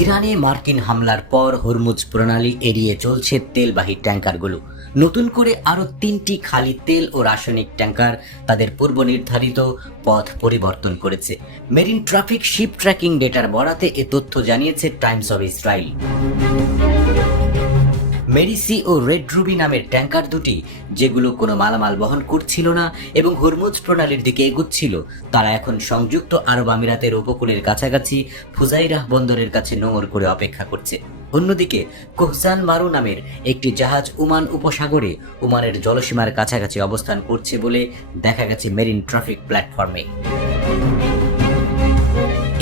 ইরানে মার্কিন হামলার পর হরমুজ প্রণালী এড়িয়ে চলছে তেলবাহী ট্যাঙ্কারগুলো। নতুন করে আরও 3টি খালি তেল ও রাসায়নিক ট্যাঙ্কার তাদের পূর্ব নির্ধারিত পথ পরিবর্তন করেছে। মেরিন ট্রাফিক শিপ ট্র্যাকিং ডেটার বরাতে এ তথ্য জানিয়েছে টাইমস অব ইসরায়েল। মেরিসি ও রেড রুবি নামের ট্যাঙ্কার দুটি, যেগুলো কোনো মালামাল বহন করছিল না এবং হরমুজ প্রণালীর দিকে এগুচ্ছিল, তারা এখন সংযুক্ত আরব আমিরাতের উপকূলের কাছাকাছি ফুজাইরাহ বন্দরের কাছে নোঙর করে অপেক্ষা করছে। অন্যদিকে কোহসান মারু নামের একটি জাহাজ ওমান উপসাগরে ওমানের জলসীমার কাছাকাছি অবস্থান করছে বলে দেখা গেছে মেরিন ট্রাফিক প্ল্যাটফর্মে।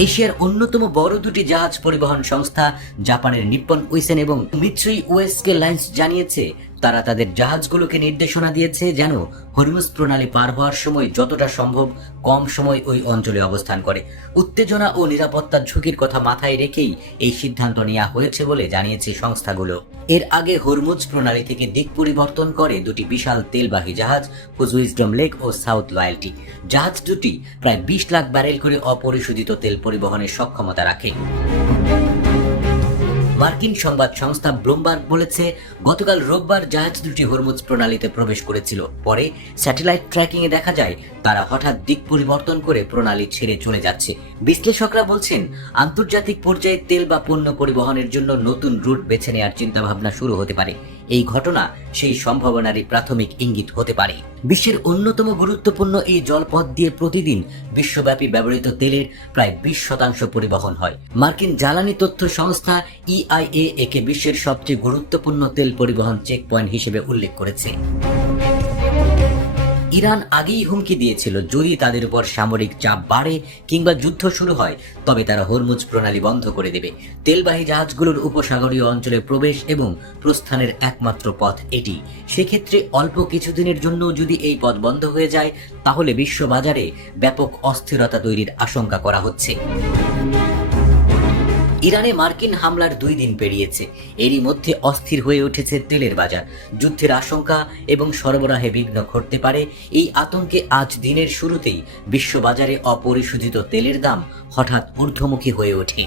এশিয়ার অন্যতম বড় দুটি জাহাজ পরিবহন সংস্থা জাপানের নিপ্পন উইসেন এবং মিৎসুই ওয়েস্টকে লাইন্স জানিয়েছে তারা তাদের জাহাজগুলোকে নির্দেশনা দিয়েছে যেন হরমুজ প্রণালী পার হওয়ার সময় যতটা সম্ভব কম সময় ওই অঞ্চলে অবস্থান করে। উত্তেজনা ও নিরাপত্তার ঝুঁকির কথা মাথায় রেখেই এই সিদ্ধান্ত নেওয়া হয়েছে বলে জানিয়েছে সংস্থাগুলো। এর আগে হরমুজ প্রণালী থেকে দিক পরিবর্তন করে দুটি বিশাল তেলবাহী জাহাজ উইজডম লেক ও সাউথ লয়ালটি। জাহাজ দুটি প্রায় 20 লাখ ব্যারেল করে অপরিশোধিত তেল পরিবহনের সক্ষমতা রাখে। মার্কিন সংবাদ সংস্থা ব্লুমবার্গ বলেছে, গতকাল রোববার জাহাজ দুটি হরমুজ প্রণালীতে প্রবেশ করেছিল। পরে স্যাটেলাইট ট্র্যাকিং এ দেখা যায় তারা হঠাৎ দিক পরিবর্তন করে প্রণালী ছেড়ে চলে যাচ্ছে। বিশ্লেষকরা বলছেন, আন্তর্জাতিক পর্যায়ে তেল বা পণ্য পরিবহনের জন্য নতুন রুট বেছে নেওয়ার চিন্তাভাবনা শুরু হতে পারে। এই ঘটনা সেই সম্ভাবনারই প্রাথমিক ইঙ্গিত হতে পারে। বিশ্বের অন্যতম গুরুত্বপূর্ণ এই জলপথ দিয়ে প্রতিদিন বিশ্বব্যাপী ব্যবহৃত তেলের প্রায় 20% পরিবহন হয়। মার্কিন জ্বালানি তথ্য সংস্থা EIA একে বিশ্বের সবচেয়ে গুরুত্বপূর্ণ তেল পরিবহন চেক পয়েন্ট হিসেবে উল্লেখ করেছে। ইরান আগেই হুমকি দিয়েছিল, যদি তাদের উপর সামরিক চাপ বাড়ে কিংবা যুদ্ধ শুরু হয় তবে তারা হরমুজ প্রণালী বন্ধ করে দেবে। তেলবাহী জাহাজগুলোর উপসাগরীয় অঞ্চলে প্রবেশ এবং প্রস্থানের একমাত্র পথ এটি। সেক্ষেত্রে অল্প কিছুদিনের জন্য যদি এই পথ বন্ধ হয়ে যায় তাহলে বিশ্ব বাজারে ব্যাপক অস্থিরতা তৈরির আশঙ্কা করা হচ্ছে। ইরানে মার্কিন হামলার 2 দিন পেরিয়েছে। এরই মধ্যে অস্থির হয়ে উঠেছে তেলের বাজার। যুদ্ধের আশঙ্কা এবং সরবরাহে বিঘ্ন ঘটতে পারে, এই আতঙ্কে আজ দিনের শুরুতেই বিশ্ববাজারে অপরিশোধিত তেলের দাম হঠাৎ ঊর্ধ্বমুখী হয়ে ওঠে।